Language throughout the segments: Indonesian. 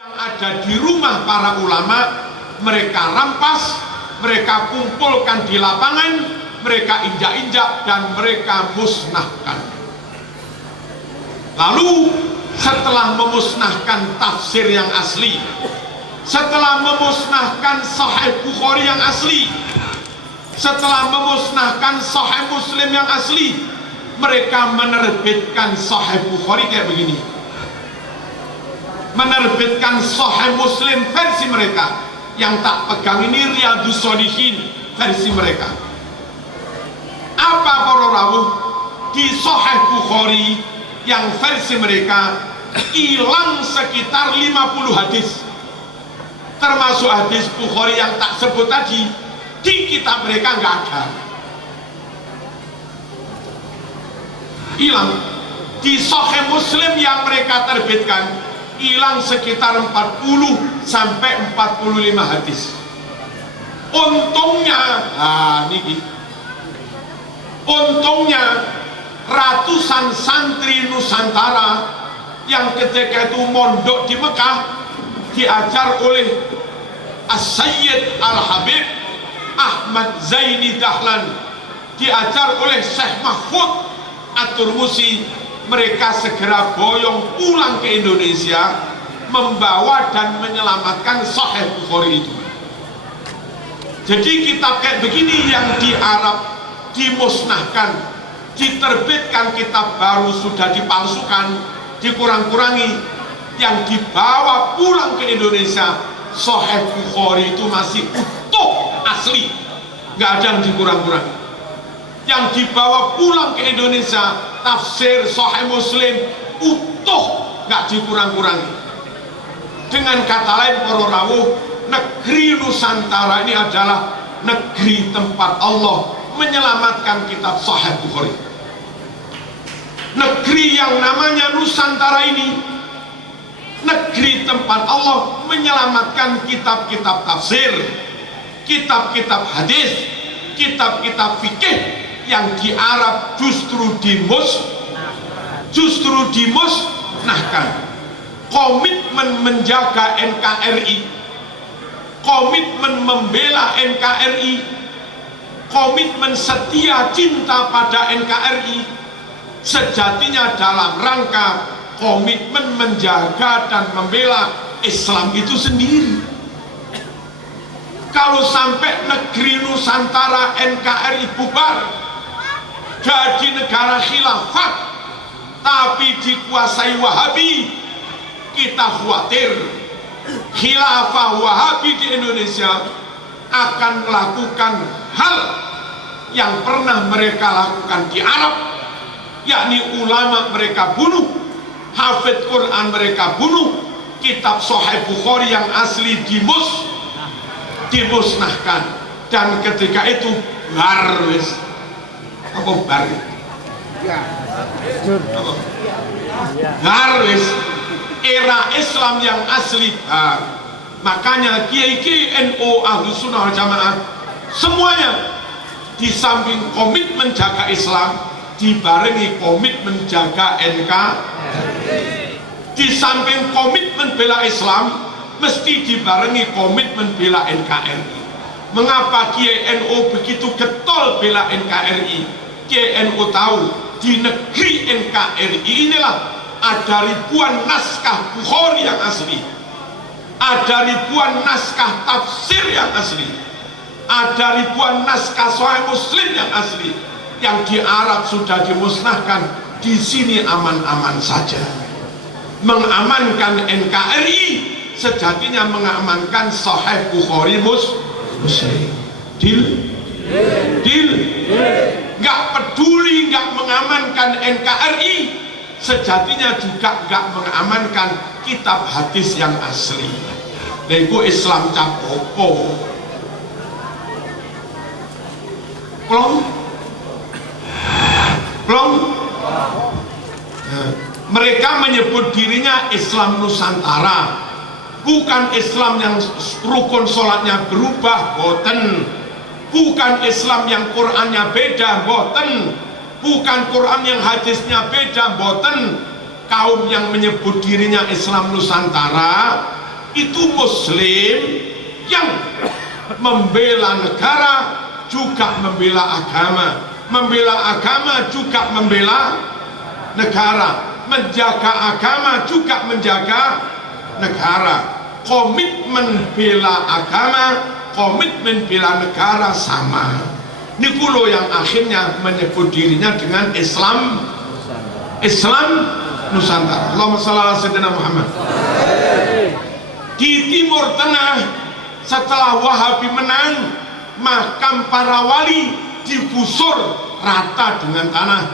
yang ada di rumah para ulama, mereka rampas, mereka kumpulkan di lapangan, mereka injak-injak dan mereka musnahkan. Lalu setelah memusnahkan tafsir yang asli, setelah memusnahkan Sahih Bukhari yang asli, setelah memusnahkan Sahih Muslim yang asli, mereka menerbitkan Sahih Bukhari kayak begini, menerbitkan Sahih Muslim versi mereka. Yang tak pegang ini Riyadhus Shalihin versi mereka. Apa para rawuh? Di Sahih Bukhari yang versi mereka hilang sekitar 50 hadis, termasuk hadis Bukhari yang tak sebut tadi. Di kitab mereka nggak ada, hilang. Di Sahih Muslim yang mereka terbitkan hilang sekitar 40 sampai 45 hadis. Untungnya, untungnya ratusan santri Nusantara yang ketika itu mondok di Mekah diajar oleh As-Sayyid Al-Habib Ahmad Zaini Dahlan, diajar oleh Syekh Mahfud At-Turmusi. Mereka segera boyong pulang ke Indonesia membawa dan menyelamatkan Sahih Bukhari itu. Jadi kitab kayak begini yang di Arab dimusnahkan, diterbitkan kitab baru sudah dipalsukan, dikurang-kurangi, yang dibawa pulang ke Indonesia Sahih Bukhari itu masih utuh asli, nggak ada yang dikurang-kurangi. Yang dibawa pulang ke Indonesia tafsir Sahih Muslim utuh, nggak dikurang-kurangi. Dengan kata lain para rawuh, negeri Nusantara ini adalah negeri tempat Allah menyelamatkan kitab Sahih Bukhari. Negeri yang namanya Nusantara ini negeri tempat Allah menyelamatkan kitab-kitab tafsir, kitab-kitab hadis, kitab-kitab fikih yang di Arab justru dimusnahkan. Komitmen menjaga NKRI, komitmen membela NKRI, komitmen setia cinta pada NKRI sejatinya dalam rangka komitmen menjaga dan membela Islam itu sendiri. Kalau sampai negeri Nusantara NKRI bubar jadi negara khilafat tapi dikuasai Wahabi, kita khawatir khilafah Wahabi di Indonesia akan melakukan hal yang pernah mereka lakukan di Arab, yakni ulama mereka bunuh, hafidh Quran mereka bunuh, kitab Sahih Bukhari yang asli dimusnahkan. Dan ketika itu harus harus era Islam yang asli. Makanya kiai-kiai NU Ahlus Sunnah wal Jamaah semuanya di samping komitmen jaga Islam dibarengi komitmen jaga NKRI. Di samping komitmen bela Islam mesti dibarengi komitmen bela NKRI. Mengapa Kiai NU begitu getol bela NKRI? Kiai NU tahu di negeri NKRI inilah ada ribuan naskah Bukhari yang asli, ada ribuan naskah tafsir yang asli, ada ribuan naskah Sahih Muslim yang asli, yang di Arab sudah dimusnahkan. Di sini aman-aman saja. Mengamankan NKRI sejatinya mengamankan Sahih Bukhari Muslim. Deal? Nggak peduli nggak mengamankan NKRI, sejatinya juga nggak mengamankan kitab hadis yang asli. Lego Islam capopo. Plong. Mereka menyebut dirinya Islam Nusantara, bukan Islam yang rukun sholatnya berubah, boten. Bukan Islam yang Qurannya beda, boten. Bukan Quran yang hadisnya beda, boten. Kaum yang menyebut dirinya Islam Nusantara itu muslim yang membela negara juga membela agama juga membela negara, menjaga agama juga menjaga negara. Komitmen bela agama, komitmen bela negara sama. Nikulo yang akhirnya menyebut dirinya dengan Islam Nusantara. Allahumma shalli ala sayyidina Muhammad. Di Timur Tengah setelah Wahabi menang, makam para wali digusur rata dengan tanah,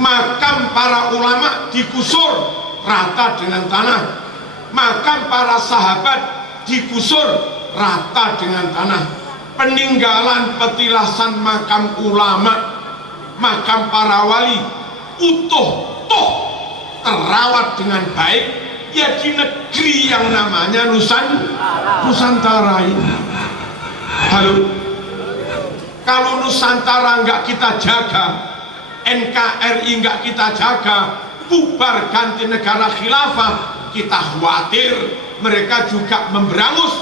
makam para ulama digusur rata dengan tanah, makam para sahabat digusur rata dengan tanah. Peninggalan petilasan makam ulama, makam para wali utuh terawat dengan baik ya di negeri yang namanya Nusantara ini. Halo, kalau Nusantara nggak kita jaga, NKRI nggak kita jaga, bubar ganti negara khilafah, kita khawatir mereka juga memberangus,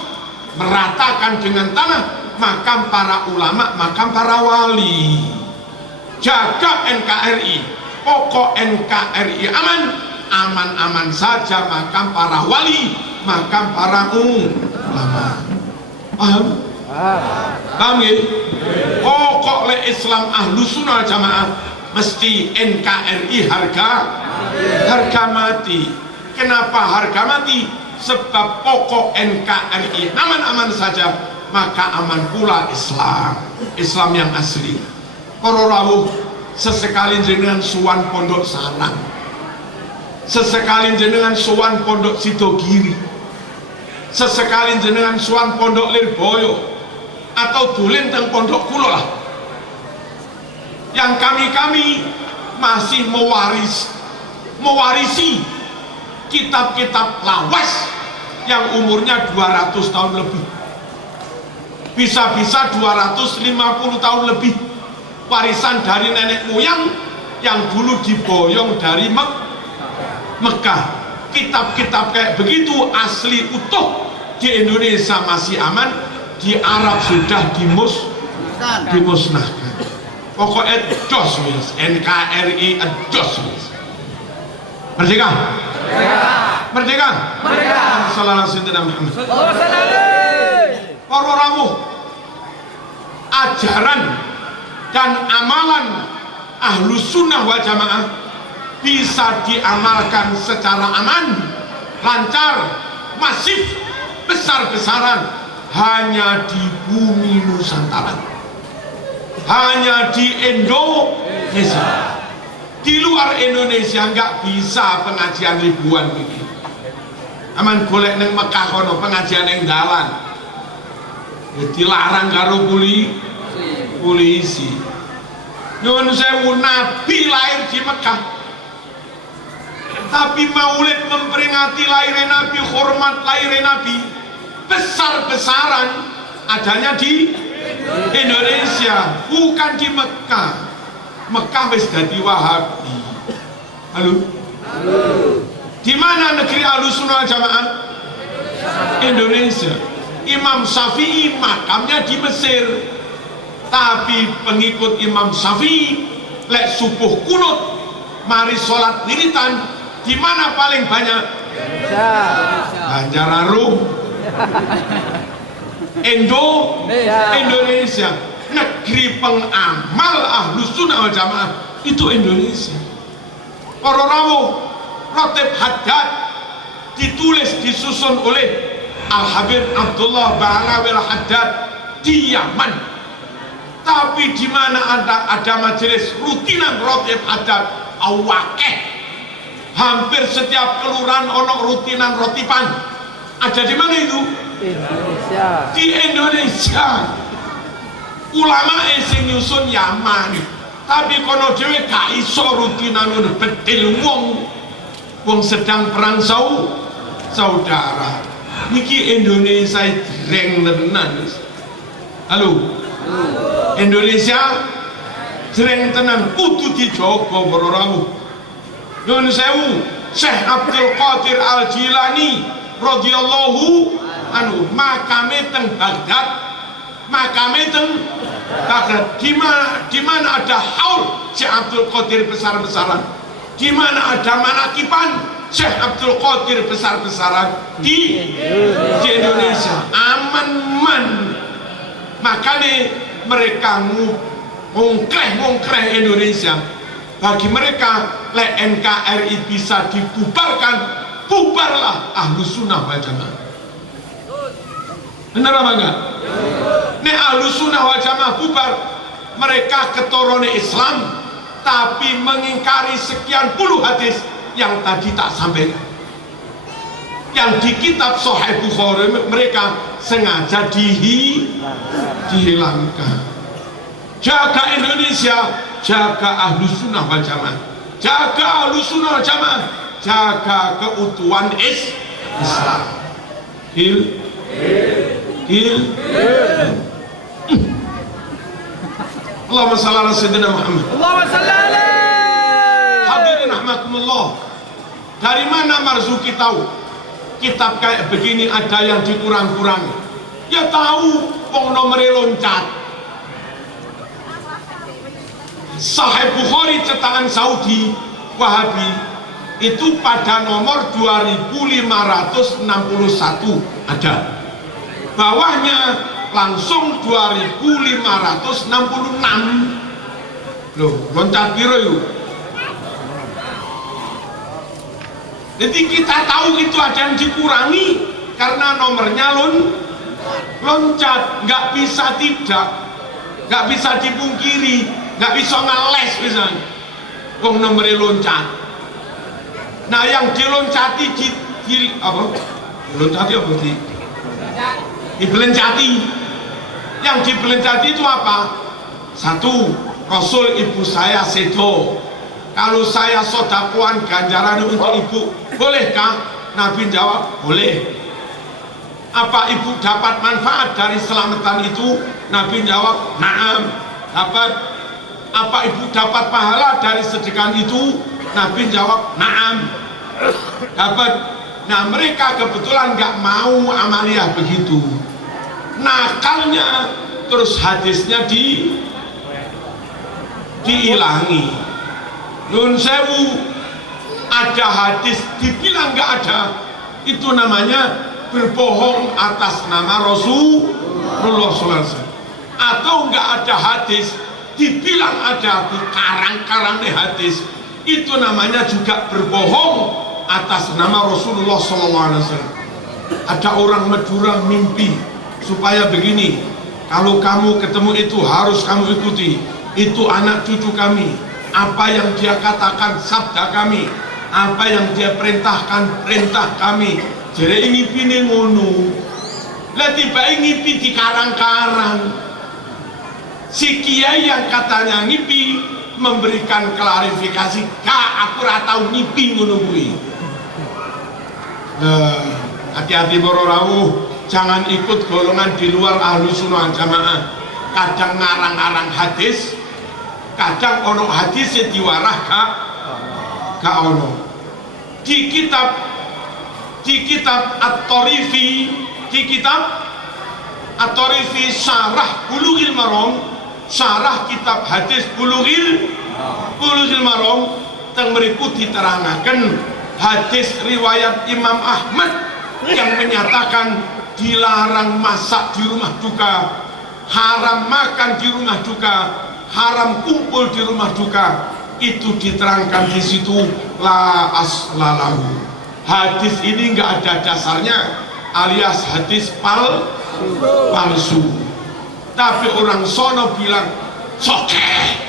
meratakan dengan tanah makam para ulama, makam para wali. Jaga NKRI, pokok NKRI aman saja makam para wali, makam para ulama. Paham ya? Pokok le Islam Ahlus Sunnah Jamaah mesti NKRI harga mati. Kenapa harga mati? Sebab pokok NKRI aman saja, maka aman pula Islam yang asli. Para rawuh, sesekali jenengan suwan Pondok Sarang, sesekali jenengan suwan Pondok Sidogiri, sesekali jenengan suwan Pondok Lirboyo, atau dolen teng pondok kula lah, yang kami masih mewarisi kitab-kitab lawas yang umurnya 200 tahun lebih, bisa-bisa 250 tahun lebih, warisan dari nenek moyang yang dulu diboyong dari Mekah. Kitab-kitab kayak begitu asli utuh di Indonesia masih aman, di Arab sudah dimusnahkan. Pokoknya jos wis, NKRI jos wis. Merdeka. Sallallahu alaihi wasallam. Para rawuh, ajaran dan amalan Ahlus Sunnah wal Jamaah bisa diamalkan secara aman, lancar, masif, besar-besaran hanya di bumi Nusantara, hanya di Indonesia. Di luar Indonesia nggak bisa pengajian ribuan begini. Aman golek neng Mekah kono pengajian neng dalan, dilarang karo polisi. Nyuwun sewu, Nabi lahir di Mekah, tapi maulid memperingati lahirnya Nabi, hormat lahirnya Nabi, besar-besaran adanya di Indonesia, bukan di Mekah. Mekah wis dadi Wahabi. Halo? Di mana negeri Ahlus Sunnah Jamaah? Indonesia. Imam Syafi'i makamnya di Mesir, tapi pengikut Imam Syafi'i lek subuh kunut, mari sholat wiritan, di mana paling banyak? Banjararung. Indonesia. Negeri pengamal Ahlus Sunnah wal Jamaah itu Indonesia. Para rawuh, Ratib Haddad ditulis disusun oleh Al-Habib Abdullah Ba'alawi Al-Haddad di Yaman. Tapi di mana ada majelis rutinan Ratib Haddad awakeh, hampir setiap kelurahan ono rutinan rotipan. Ada di mana itu? Indonesia. Di Indonesia. Ulama sing nyusun Yaman, tapi kono dhewe gak iso rutinan ngono, bedil wong sedang perang saudara. Niki Indonesia jreng tenan. Halo. Indonesia jreng tenan, kudu dijaga para rawuh. Nyuwun sewu, Syekh Abdul Qadir Al Jilani radhiyallahu anhu makame teng Baghdad, makame teng Baghdad. Di mana ada haul Syekh Abdul Qadir besar-besaran, di mana ada manakiban Syekh Abdul Qadir besar-besaran di Indonesia. Aman-man. Makanya mereka ngongkreh Indonesia. Bagi mereka NKRI bisa dibubarkan, bubarlah Ahlus Sunnah wal Jamaah. Benar apa enggak? Nek Ahlus Sunnah wal Jamaah bubar, mereka keturunan Islam tapi mengingkari sekian puluh hadis yang tadi tak sampaikan. Yang di kitab Sahih Bukhari mereka sengaja dihilangkan. Jaga Indonesia, jaga Ahlus Sunnah wal Jamaah, jaga Ahlus Sunnah wal Jamaah, jaga keutuhan Islam. Allahumma shalli ala sayyidina Muhammad. Allahumma shalli alaihi. Hadirin rahmatullah. Dari mana Marzuki tahu kitab kayak begini ada yang dikurang-kurangi? Ya tahu, wong nomere loncat. Sahih Bukhari cetakan Saudi Wahabi itu pada nomor 2561 ada. Bawahnya langsung 2566. Loh, loncat piro yuk. Jadi kita tahu itu ada yang dikurangi karena nomornya loncat, nggak bisa tidak, nggak bisa dipungkiri, nggak bisa ngeles misalnya. Wong nomornya loncat. Nah yang diloncati apa? Loncati apa sih? Dibelencati. Yang dibelencati itu apa? Satu, Rasul ibu saya sedo. Kalau saya sodakuan ganjaran untuk ibu, bolehkah? Nabi jawab, boleh. Apa ibu dapat manfaat dari selamatan itu? Nabi jawab, na'am, dapat. Apa ibu dapat pahala dari sedekah itu? Nabi jawab, na'am, dapat. Nah mereka kebetulan nggak mau amaliyah begitu. Nakalnya terus hadisnya dihilangi. Nun sewu, ada hadis dibilang nggak ada, itu namanya berbohong atas nama Rasulullah SAW. Atau nggak ada hadis dibilang ada, dikarang-karang hadis, itu namanya juga berbohong atas nama Rasulullah SAW. Ada orang Madura mimpi supaya begini, kalau kamu ketemu itu harus kamu ikuti, itu anak cucu kami. Apa yang dia katakan sabda kami, apa yang dia perintahkan perintah kami. Jadi ngipi nih ngono. Lah tiba ngipi di karang-karang. Si kiai yang katanya ngipi memberikan klarifikasi, "Kak, aku ora tau ngipi ngono kuwi." Hati-hati para rawuh, jangan ikut golongan di luar Ahlus Sunnah Jamaah. Kadang ngarang-ngarang hadis, kadang ono hadis yang diwarah gak ono. Di kitab At-Tarifi, di kitab At-Tarifi Syarah Bulughil Maram, syarah kitab hadis Bulughil Maram, teng mriku diterangaken hadis riwayat Imam Ahmad yang menyatakan dilarang masak di rumah duka, haram makan di rumah duka, haram kumpul di rumah duka. Itu diterangkan di situ la aslalahu. Hadis ini nggak ada dasarnya, alias hadis palsu. Tapi orang sono bilang sokeh.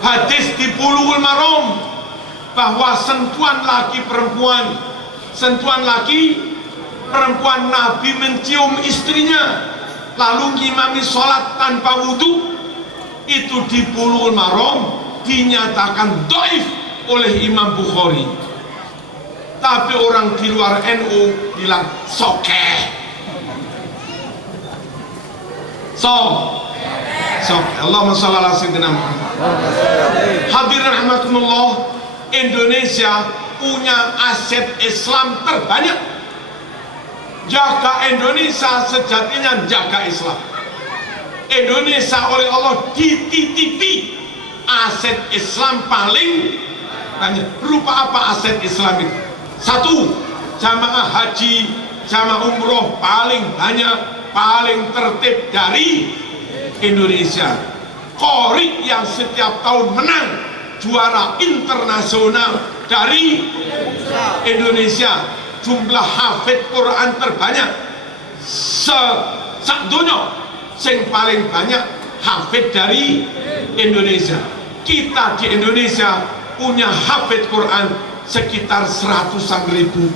Hadis di Bulughul Maram bahwa sentuhan laki perempuan Nabi mencium istrinya lalu ngimami sholat tanpa wudhu, itu di Bulughul Maram dinyatakan dhaif oleh Imam Bukhari. Tapi orang di luar NU bilang sokeh. Allahumma shalli ala sayyidina Muhammad. Hadirin rahmatullah, Indonesia punya aset Islam terbanyak. Jaga Indonesia sejatinya jaga Islam. Indonesia oleh Allah dititipi aset Islam paling banyak. Berupa apa aset Islam itu? Satu, jamaah haji, jamaah umroh paling banyak, paling tertib dari Indonesia. Qori yang setiap tahun menang juara internasional dari Indonesia. Jumlah hafid Quran terbanyak sak dunya, sing paling banyak hafid dari Indonesia. Kita di Indonesia punya hafid Quran sekitar 100-an ribu.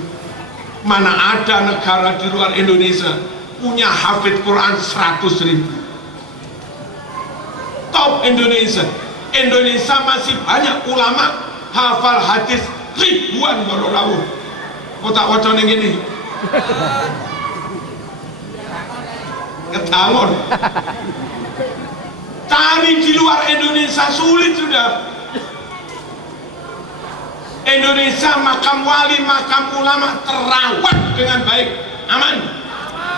Mana ada negara di luar Indonesia punya hafid Quran 100 ribu. Top Indonesia. Indonesia masih banyak ulama hafal hadis ribuan baru. Otak wacana gini ketangon. Cari di luar Indonesia sulit sudah. Indonesia makam wali, makam ulama terawat dengan baik, aman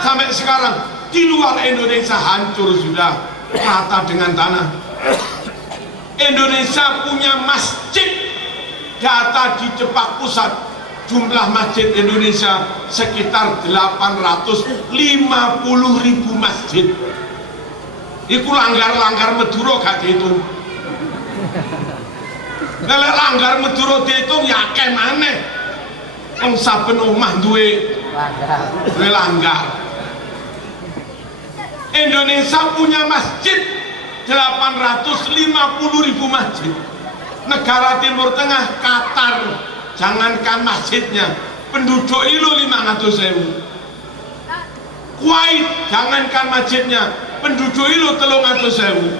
sampai sekarang. Di luar Indonesia hancur sudah, rata dengan tanah. Indonesia punya masjid, data di Depak Pusat jumlah masjid Indonesia sekitar 850.000 masjid. Iku langgar Madura gak dihitung. Lelek langgar Madura dihitung ya akeh maneh. Wong saben omah duwe langgar. Indonesia punya masjid 850.000 masjid. Negara Timur Tengah Qatar, jangankan masjidnya, penduduk ilo 500.000. Kuwait, jangankan masjidnya, penduduk ilo 300.000.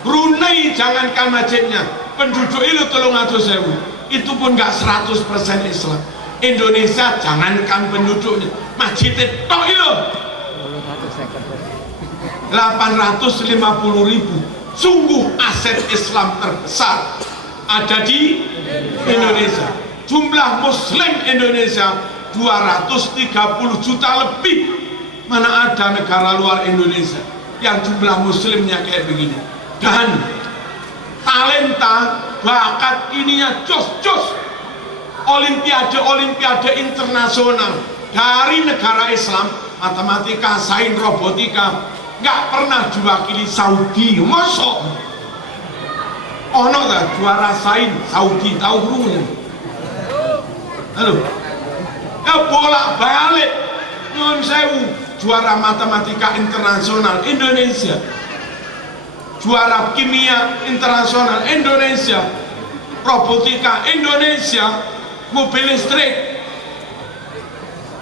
Brunei, jangankan masjidnya, penduduk ilo 300.000. Itu pun gak 100% Islam. Indonesia, jangankan penduduknya, masjidnya tok ilo 850.000. Sungguh aset Islam terbesar ada di Indonesia. Jumlah Muslim Indonesia 230 juta lebih. Mana ada negara luar Indonesia yang jumlah muslimnya kayak begini. Dan talenta, bakat ininya jos-jos. Olimpiade internasional dari negara Islam, matematika, sains, robotika, nggak pernah diwakili Saudi. Mosok ono tak juara sains Saudi, tahu rumahnya? Halo, ya bolak balik nyuwun sewu. Juara matematika internasional Indonesia, juara kimia internasional Indonesia, robotika Indonesia, mobil listrik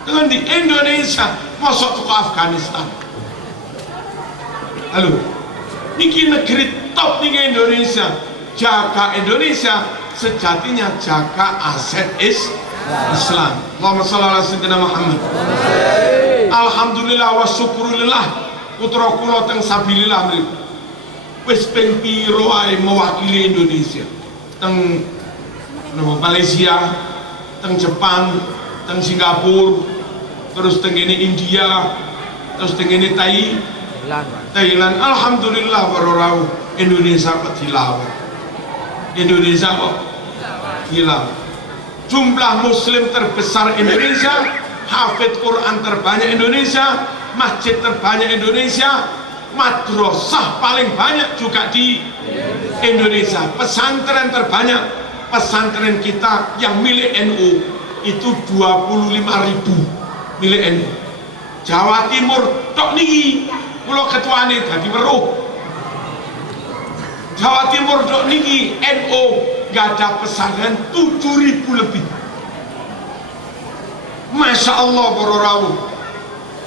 dengan di Indonesia. Masuk ke Afghanistan. Halo, niki negeri top niki Indonesia. Jaga Indonesia sejatinya jaga aset Islam. Allahumma shalli ala sayyidina Muhammad. Alhamdulillah wa syukurillah putra kula teng sabilillah mriku wis ping piro ae mewakili Indonesia teng Malaysia, teng Jepang, teng Singapura, terus teng ini India, terus teng ini Thailand. Alhamdulillah warorau Indonesia kok dilawat. Indonesia kok dilawat. Jumlah muslim terbesar Indonesia, hafid Quran terbanyak Indonesia, masjid terbanyak Indonesia, madrasah paling banyak juga di Indonesia, pesantren terbanyak. Pesantren kita yang milik NU itu 25.000 milik NU. Jawa Timur tok niki kula ketuane dadi weruh. Jawa Timur tok niki NU gak ada pesantren 7.000 lebih. Masya Allah para rawuh,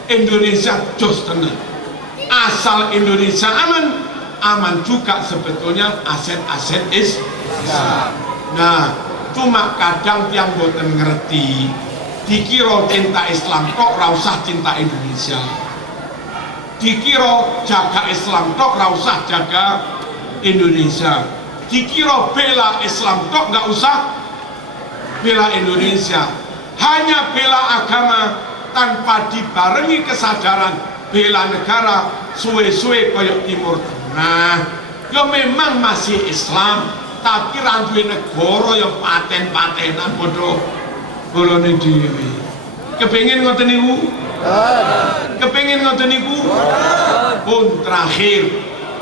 Indonesia jos tenan. Asal Indonesia aman, aman juga sebetulnya aset-aset Islam. Nah, cuma kadang tiang boten ngerti, dikira cinta Islam kok ra usah cinta Indonesia, dikira jaga Islam kok ra usah jaga Indonesia, dikira bela Islam kok nggak usah bela Indonesia, hanya bela agama tanpa dibarengi kesadaran bela negara, suwe-suwe koyok Timur Tengah ya memang masih Islam tapi randuwe negara yang paten-patenan bodoh golone dhewe. Kepengin ngoten niku? Kepengin ngoten niku? Pun terakhir,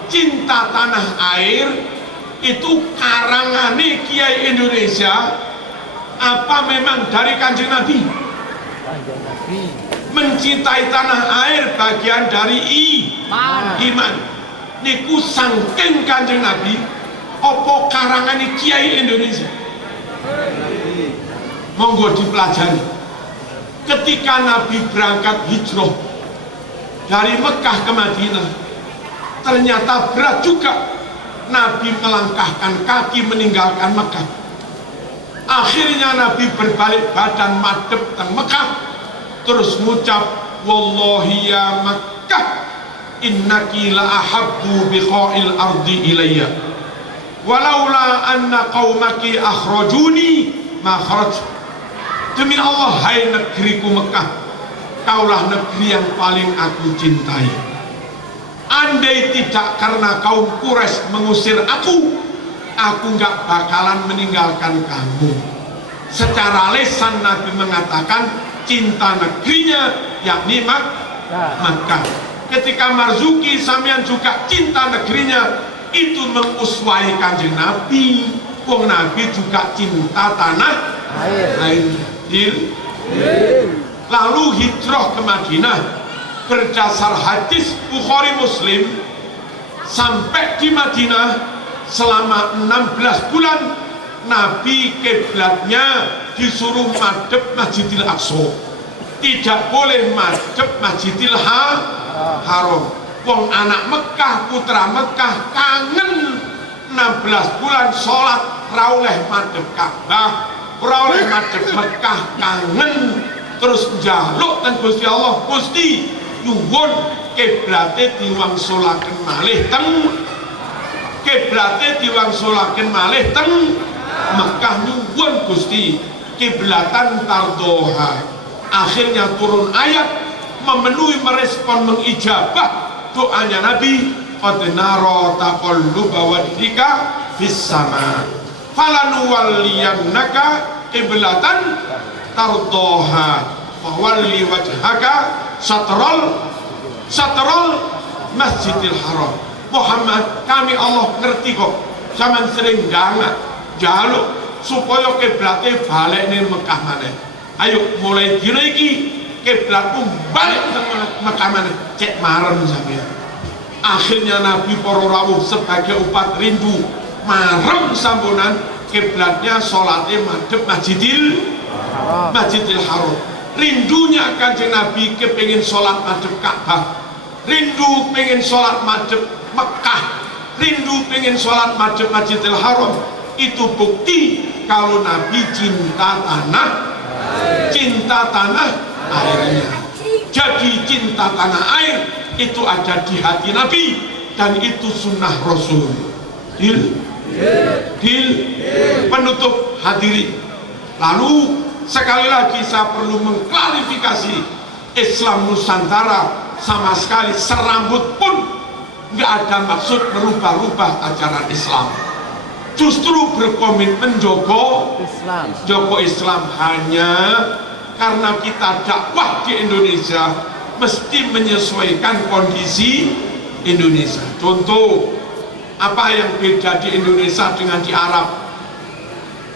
cinta tanah air itu karangane Kiai Indonesia apa memang dari Kanjeng Nabi? Mencintai tanah air bagian dari iman. Niku sangking Kanjeng Nabi apa karangane Kiai Indonesia? Monggo dipelajari. Ketika Nabi berangkat hijrah dari Mekah ke Madinah, ternyata berat juga Nabi melangkahkan kaki meninggalkan Mekah. Akhirnya Nabi berbalik badan madhep teng Mekah, terus ngucap, wallahi ya Makkah innaki la ahabbu biqa'il ardi ilayya walaula anna qaumaki akhrajuni ma kharaj. Demi Allah, hai negeriku Mekah, kaulah negeri yang paling aku cintai. Andai tidak karena kaum Quraisy mengusir aku nggak bakalan meninggalkan kamu. Secara lisan Nabi mengatakan cinta negerinya, yakni Makkah. Ketika Marzuki sampean juga cinta negerinya, itu menguswai Kanjeng Nabi. Wong Nabi juga cinta tanah air. Lalu hijrah ke Madinah berdasar hadis Bukhari Muslim, sampai di Madinah selama 16 bulan Nabi kiblatnya disuruh madhep Masjidil Aqsa, tidak boleh madhep Masjidil Haram. Wong anak Mekah, putra Mekah kangen 16 bulan sholat rauleh madhep Ka'bah, rauleh madhep Mekah, kangen terus njaluk ten Gusti Allah, Gusti nyuwun kiblate diwangsulaken malih teng Mekah, nyuwun Gusti kiblatan tardoha. Akhirnya turun ayat memenuhi, merespon, mengijabah doanya Nabi, qad nara taqalluba wajhika fis sama falanuwalliyannaka qiblatan tardoha fawalli wajhaka satrul Masjidil Haram. Muhammad, kami Allah ngerti kok sampean sering jaluk supaya kiblatnya balik ning Mekah maneh. Ayo mulai dina iki kiblatmu balik ke Mekah maneh, cek marem sampean. Akhirnya Nabi para rawuh sebagai upat rindu marem sampunan kiblatnya salatnya madhep Masjidil Haram. Rindunya Kanjeng Nabi kepengin salat madhep Ka'bah, rindu pengen salat madhep Mekah, rindu pengen salat madhep Masjidil Haram. Itu bukti kalau Nabi cinta tanah airnya. Jadi cinta tanah air itu ada di hati Nabi dan itu sunnah Rasul. Penutup hadirin, lalu sekali lagi saya perlu mengklarifikasi, Islam Nusantara sama sekali serambut pun nggak ada maksud merubah-rubah ajaran Islam. Justru berkomitmen Joko Islam, hanya karena kita dakwah di Indonesia mesti menyesuaikan kondisi Indonesia. Contoh, apa yang beda di Indonesia dengan di Arab?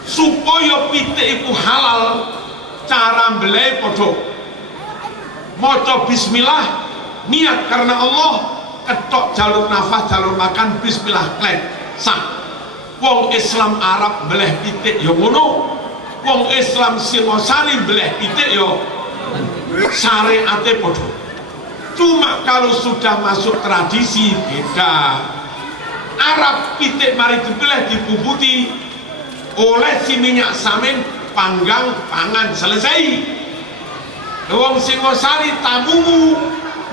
Supaya pitik itu halal, cara belai podo maca bismillah, niat karena Allah, ketok jalur nafas, jalur makan, bismillah, klek, sah. Wong Islam Arab beleh pitik yo ngono, wong Islam Singosari beleh pitik yo syariate podo. Cuma kalau sudah masuk tradisi beda. Arab pitik mari dibeleh dibubuti oleh si minyak samin, panggang pangan, selesai. Wong Singosari tamumu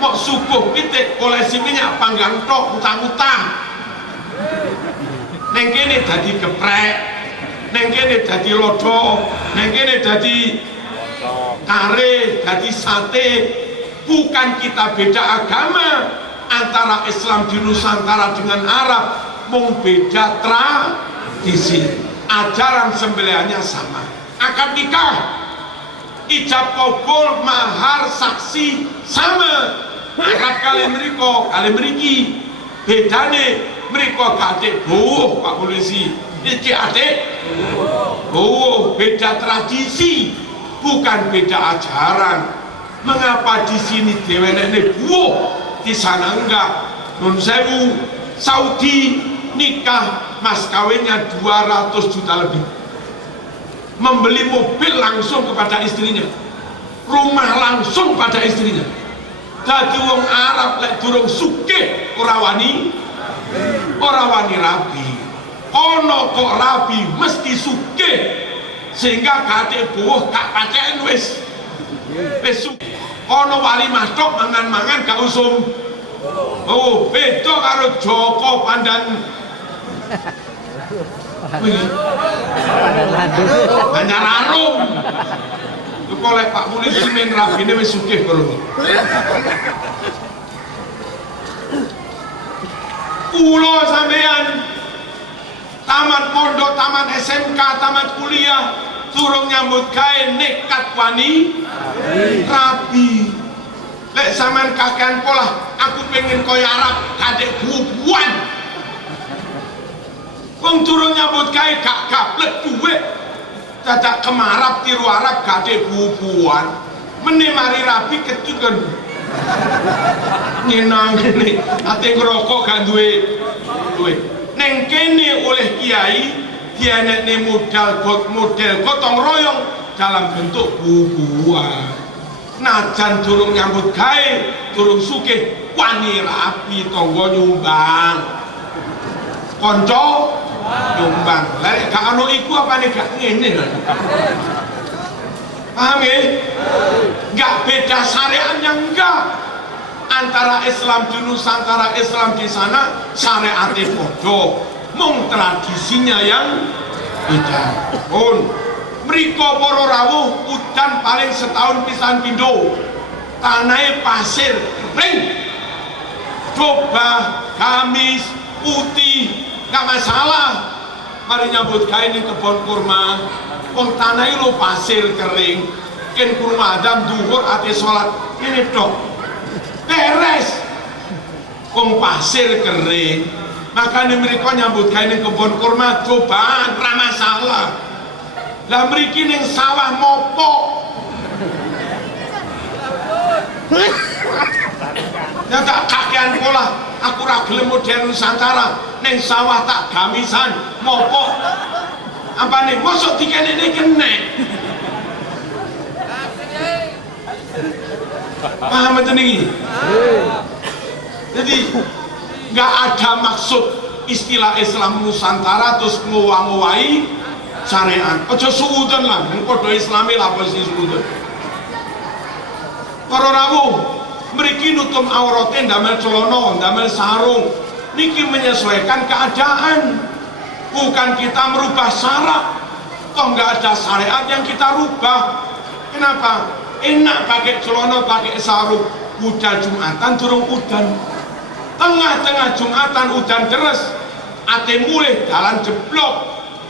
mau subuh pitik oleh si minyak panggang tok, utang-utang. Neng kene dadi geprek, neng kene dadi lodo, neng kene dadi kare, dadi sate. Bukan kita beda agama antara Islam di Nusantara dengan Arab, mung beda tradisi, ajaran sembelihannya sama. Akad nikah, ijab kabul, mahar, saksi sama. Arab kalian meriko, kalian meriki. Bedane mereka gadek boh Pak Polisi, iki adik boh, beda tradisi, bukan beda ajaran. Mengapa di sini dewenene buah, di sana enggak? Nun sewu, Saudi nikah mas kawinnya 200 juta lebih, membeli mobil langsung kepada istrinya, rumah langsung pada istrinya. Dadi wong Arab lek durung sugih ora wani rabi. Ono kok rabi mesti sugih sehingga gadek buah gak pacen wis sugih. Ono wali masuk mangan-mangan gak usum. Oh, beda karo Joko Pandan. Anyar arum. Oleh Pak Polisi main rabi ini wis sugih kalau kulo sampean tamat pondok, tamat SMK, tamat kuliah, turung nyambut gawe nekat wani rabi. Lek sampean kakean pola, aku pengen koyo Arab kadek bubuan. Wong turung nyambut gawe gak gablek duit. Dadak kemarap tiru Arab gade bubuan menemari rabi kecukan nyenang ini ate ngerokok gak duwe neng kene oleh kiai dia nek model gotong royong dalam bentuk bubuan. Najan durung nyambut gawe durung sugih wani rabi tangga nyumbang konco nyumbang. Lek gak ono iku apane gak ngene lho. Paham ya? Gak beda syariatnya, enggak. Antara Islam di Nusantara, Islam di sana syariatnya podo, mung tradisinya yang beda. Pun mriko para rawuh udan paling setahun pisan pindho. Tanahe pasir kering. Coba gamis putih gak masalah. Mari nyambut gawe ning kebon kurma, wong tanah lo pasir kering, ken kurma adam duhur ate salat ini tok beres. Wong pasir kering, makanya mereka nyambut gawe ning kebon kurma cobaan ra masalah. Lah mriki ning sawah mopok. Ya tak kakean pola, aku ra gelem modern Nusantara, neng sawah tak gamisan, mopok. Apa nih, mosok dikene ini kene. Paham itu nih? Jadi nggak ada maksud istilah Islam Nusantara terus ngowang-ngowahi syariat. Ojo suudon lah, podo Islami lah posisi suudon. Para rawuh mriki nutup aurate ndamel celana, ndamel sarung. Niki menyesuaikan keadaan, bukan kita merubah syarat. Toh nggak ada syariat yang kita rubah. Kenapa? Enak pakai celana, pakai sarung. Udah Jumatan turun udan, tengah-tengah Jumatan udan deres, ate mulai jalan jeblok,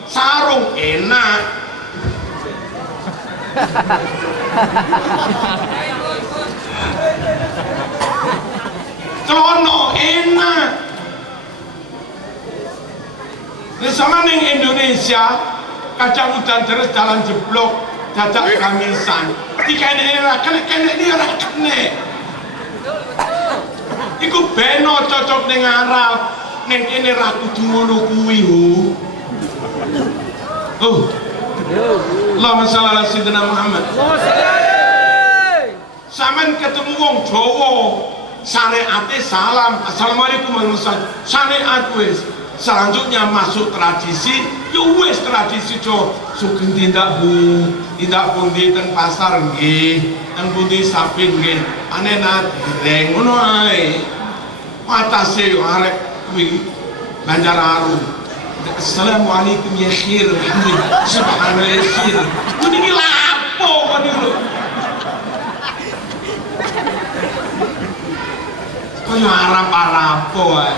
sarung enak. Celana enak. Ini sama ning Indonesia, kadang udan terus jalan jeblok, dadak gamisan. Dikene ora kene ini ora kene. Iku beno cocok ning Arab, ning kene ra kudu ngono kuwi ho. Oh. Allahumma shalli ala sayyidina Muhammad. Sampeyan ketemu wong Jawa, syariate salam, assalamualaikum warahmatullahi wabarakatuh. Syariat wis. Selanjutnya masuk tradisi, ya wis tradisi Jawa. Sugeng tindak bu, tindak pundi teng pasar nggih, teng pundi sapi nggih. Anena direng ngono ae. Matase yo arek kuwi Banjar Aru. Assalamualaikum ya khir, alhamdulillah, subhanallah ya khir. Ini lapo kan itu. Kaya Arab-Arab kok.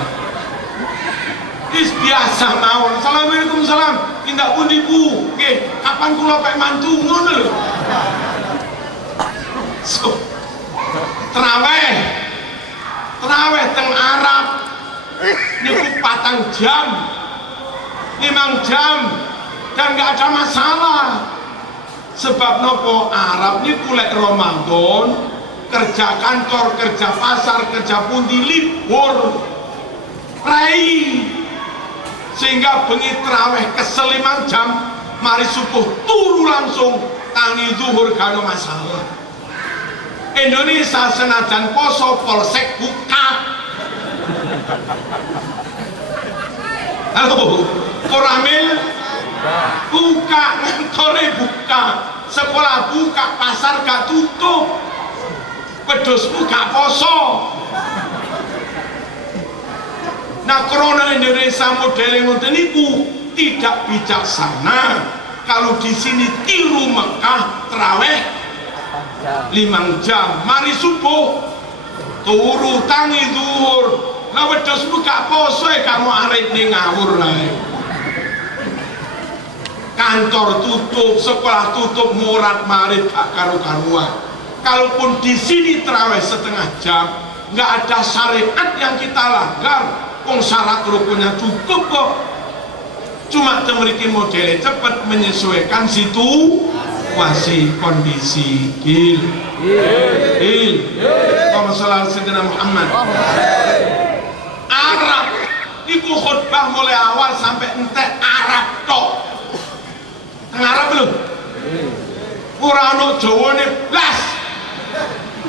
Is biasa mawon. Assalamualaikum salam. Tindak pundi Bu? Nggih, kapan kula pek mantu ngono lho. So, terawih teng Arab niku 4 jam 5 jam dan nggak ada masalah. Sebab nopo Arab niku lek Ramadan kerja kantor, kerja pasar, kerja pundi libur rai, sehingga bengi terawih kesel 5 jam mari subuh turu langsung tangi zuhur gak ada masalah. Indonesia senajan poso polsek buka. Halo, koramil buka, ngantore buka, sekolah buka, pasar gak tutup, pedosmu gak poso. Nah, korona Indonesia model ngoten niku tidak bijaksana. Kalau di sini tiru Mekah terawih 5 jam, mari subuh turu tangi zuhur. Lah wedhusmu gak poso kamu arep ning ngawur lae. Kantor tutup, sekolah tutup, murat marit gak karu-karuan. Kalaupun di sini terawih setengah jam, nggak ada syariat yang kita langgar. Wong syarat rukunnya cukup kok. Cuma temriki model cepet menyesuaikan situasi kondisi. Gil. Allahumma shalli ala sayyidina Muhammad. Arab iku khutbah mulai awal sampai entek Arab tok. Teng Arab lho. Ora ono Jawane blas.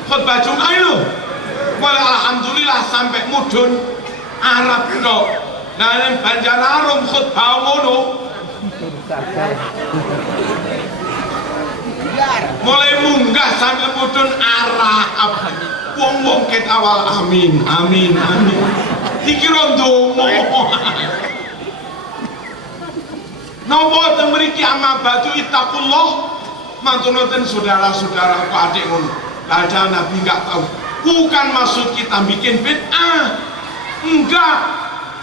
Khutbah Jumat lho. Wala alhamdulillah sampai mudun Arab tok. Nah yang Banjararum khutbah ngono. Mulai munggah sampai mudun Arab. Wong-wong ket awal amin, amin, amin. Dikira ndonga. Napa teng mriki amma batu ittaqullah. Mantunoten saudara-saudaraku adik ngono. Ada Nabi enggak tahu. Bukan maksud kita bikin bid'ah. Enggak,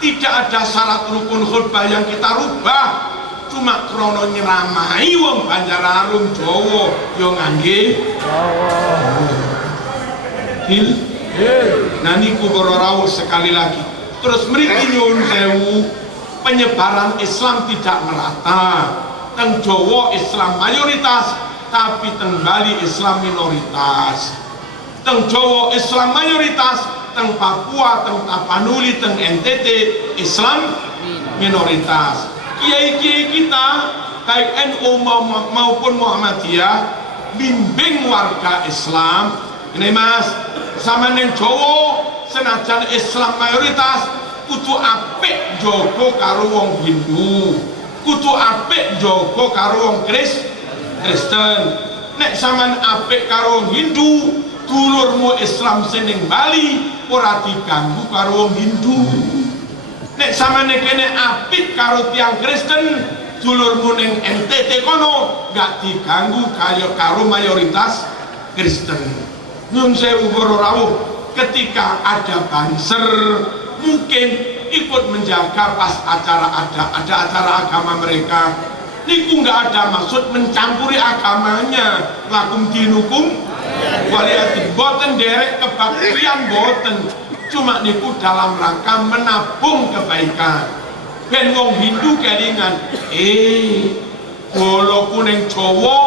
tidak ada syarat rukun khutbah yang kita rubah. Cuma krono nyeramai wong Banjararum Jawa yo ngangge Hil. Nah niku para rawuh sekali lagi. Terus mriki nyuwun sewu, penyebaran Islam tidak merata. Teng Jawa Islam mayoritas, tapi teng Bali Islam minoritas. Teng Jawa Islam mayoritas, teng Papua, teng Tapanuli, teng NTT Islam minoritas. Kiai-kiai kita baik NU maupun Muhammadiyah bimbing warga Islam. Ini Mas, sama neng Jawa senajan Islam mayoritas kudu apik jogo karo wong Hindu, kudu apik jogo karo wong Kristen. Nek sampean apik karo wong Hindu, dulurmu Islam seneng Bali ora diganggu karo wong Hindu. Nek samane kene apik karo tiang Kristen, dulurmu ning NTT kono gak diganggu kaya karo mayoritas Kristen. Nyun sewu para rawuh, ketika ada banser mungkin ikut menjaga pas acara ada acara agama mereka. Niku nggak ada maksud mencampuri agamanya. Lakum dinukum waliyatin, boten derek kebaktian boten. Cuma niku dalam rangka menabung kebaikan. Ben wong Hindu kelingan, bolo kuning Jawa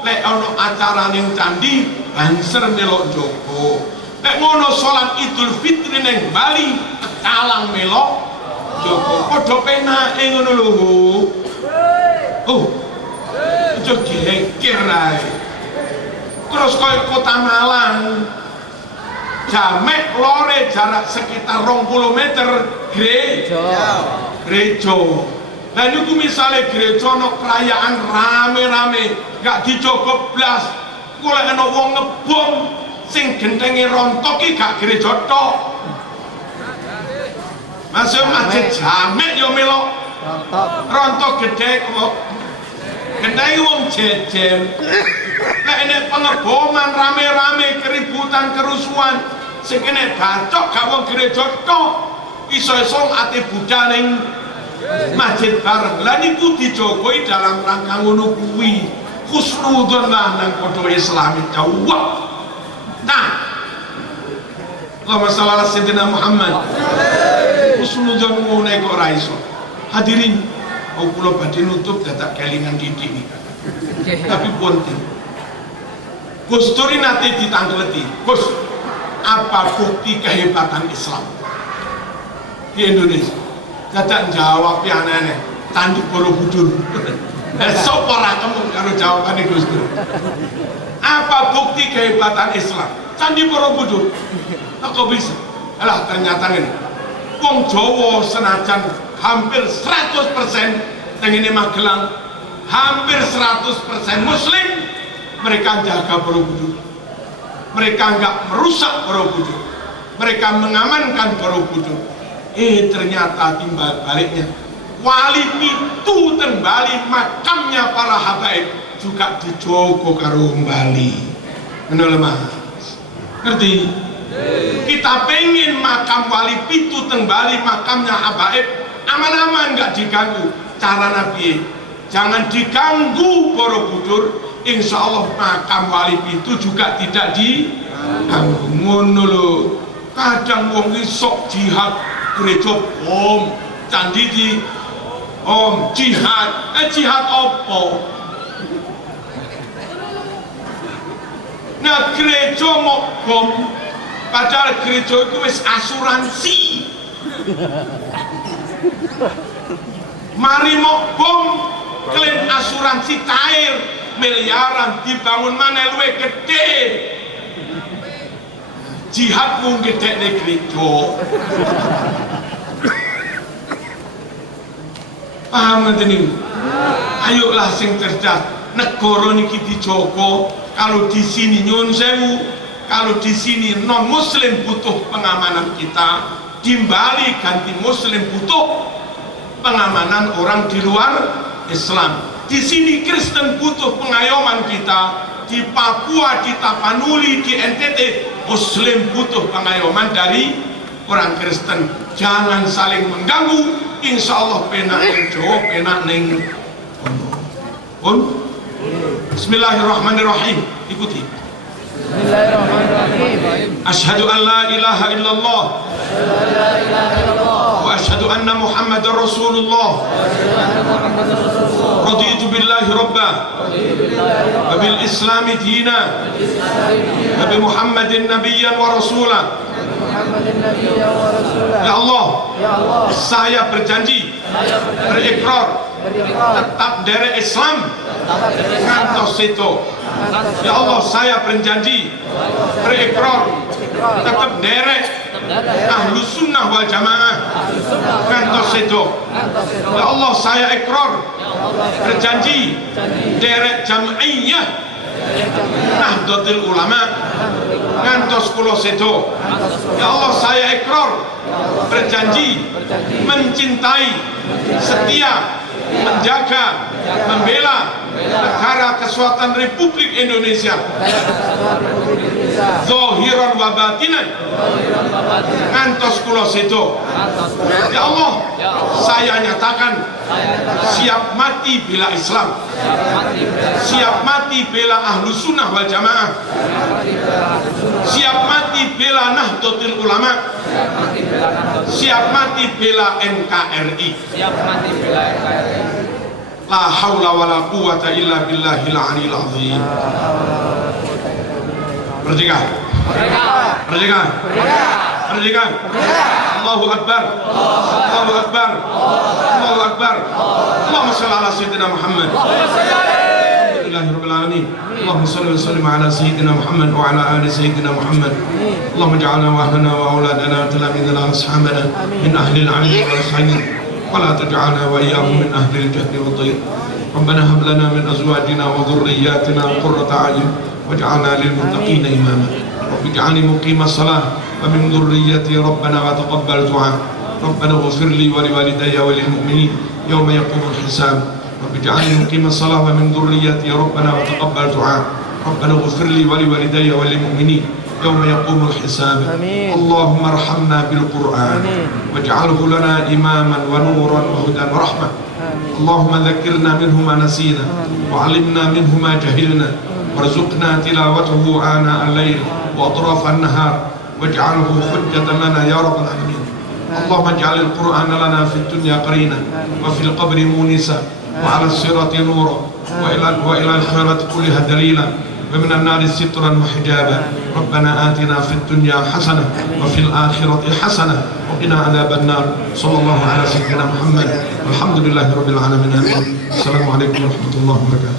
lek ono acara ning candi banser melok jogo. Lek ngono salat Idul Fitri ning Bali calang melok jogo. Padha penake ngono lho. Oh, itu geger ae. Terus kaya Kota Malang, jamek lore jarak sekitar 20 meter gereja. Nah niku misale gereja ana perayaan rame-rame, gak dijogo blas. Kula ana wong ngebom sing gentenge rontok iki gak gereja tok. Masuk masjid jamek yo melok rontok gede kok gendai wong jejen nek enek pengeboman rame-rame keributan kerusuhan sing kene bacok gak wong gereja tok iso-iso ati budal ning masjid bareng lah niku dijogoi dalam rangka ngono kuwi husnudzon lah nang padha Islami jawab. Nah Allahumma shalli ala sayyidina Muhammad husnudzon ngono kok ora iso. Hadirin kula badhe nutup dadak kelingan didik niki tapi penting Gus Dur nate ditanggleti Gus apa bukti kehebatan Islam di Indonesia dadak jawab yang aneh Candi Borobudur besok ora kemung karo jawabane Gus Dur apa bukti kehebatan Islam Candi Borobudur kok bisa alah ternyata ini wong Jawa senajan hampir 100% tengene Magelang hampir 100% Muslim mereka jaga Borobudur mereka enggak merusak Borobudur mereka mengamankan Borobudur ternyata timbal baliknya wali pitu teng Bali makamnya para habaib juga dijogo karo Bali ngono Mas ngerti kita pengen makam wali pitu teng Bali makamnya habaib aman-aman nggak diganggu cara Nabi jangan diganggu Borobudur insya Allah makam wali itu juga tidak diganggu ngono lho kadang wong sok jihad gereja bom candi di jihad jihad opo nah gereja mau bom padahal gereja itu wis asuransi mari mau bom klaim asuransi cair miliaran dibangun mana luwe gede jihad mung gede nek gereja paham ngene ayolah sing cerdas negara niki dijogo kalau di sini nyun sewu kalau di sini non muslim butuh pengamanan kita di Bali ganti muslim butuh pengamanan orang di luar Islam di sini Kristen butuh pengayoman kita di Papua, di Tapanuli, di NTT muslim butuh pengayoman dari orang Kristen jangan saling mengganggu insya Allah penak yang jawab penak neng Bismillahirrahmanirrahim ikuti Bismillahirrahmanirrahim Asyhadu an la ilaha illallah wa asyhadu anna Muhammadar Rasulullah raditu billahi rabba wa bil islami dina wa bi Muhammadin nabiyyan wa rasulah Ya Allah saya berjanji berikrar tetap dari Islam ngantos itu Ya Allah saya berjanji berikrar tetap derek ahlu sunnah wal jamaah ngantos itu Ya Allah saya ikrar berjanji derek jam'iyah Nahdlatul Ulama ngantos kula sedo Ya Allah saya ikrar berjanji mencintai setia menjaga membela negara kesatuan Republik Indonesia zahiran wa batinan ngantos kula sedo Ya Allah saya nyatakan siap mati bela Islam siap mati bela ahlu sunnah wal jamaah siap mati bela Nahdlatul Ulama siap mati bela NKRI la haula wala quwata illa billahil aliyil azim merdeka merdeka merdeka Allahu Akbar Allahu Akbar Allahu Akbar Allahumma shalli ala sayyidina Muhammad Alhamdulillahirabbil alamin Allahumma shalli wa sallim ala sayyidina Muhammad wa ala ali sayyidina Muhammad Allahumma ij'alna wa ahlana wa auladana wa talamidana wa ashabana min ahli al-'ilm wal khair ولا تجعلنا وإياهم من أهل الجهل والضيق ربنا هب لنا من أزواجنا وذرياتنا قرة أعين واجعلنا للمتقين إماما رب اجعلني مقيم الصلاة ومن ذريتي ربنا وتقبل دعاء ربنا اغفر لي ولوالدي وللمؤمنين يوم يقوم الحساب رب اجعلني مقيم الصلاة ومن ذريتي ربنا وتقبل دعاء ربنا اغفر لي ولوالدي وللمؤمنين يوم يقوم الحساب آمين. اللهم ارحمنا بالقرآن آمين. واجعله لنا إماما ونورا وهدى ورحمة آمين. اللهم ذكرنا منه ما نسينا وعلمنا منه ما جهلنا وارزقنا تلاوته آناء الليل وأطراف النهار واجعله حجة لنا يا رب العالمين اللهم اجعل القرآن لنا في الدنيا قرينا وفي القبر مونسا وعلى الصراط نورا وإلى الخيرات كلها دليلا ومن النار سترا وحجابا ربنا آتنا في الدنيا حسنة وفي الآخرة حسنة وقنا عذاب النار صلى الله على سيدنا محمد والحمد لله رب العالمين آمين السلام عليكم ورحمة الله وبركاته.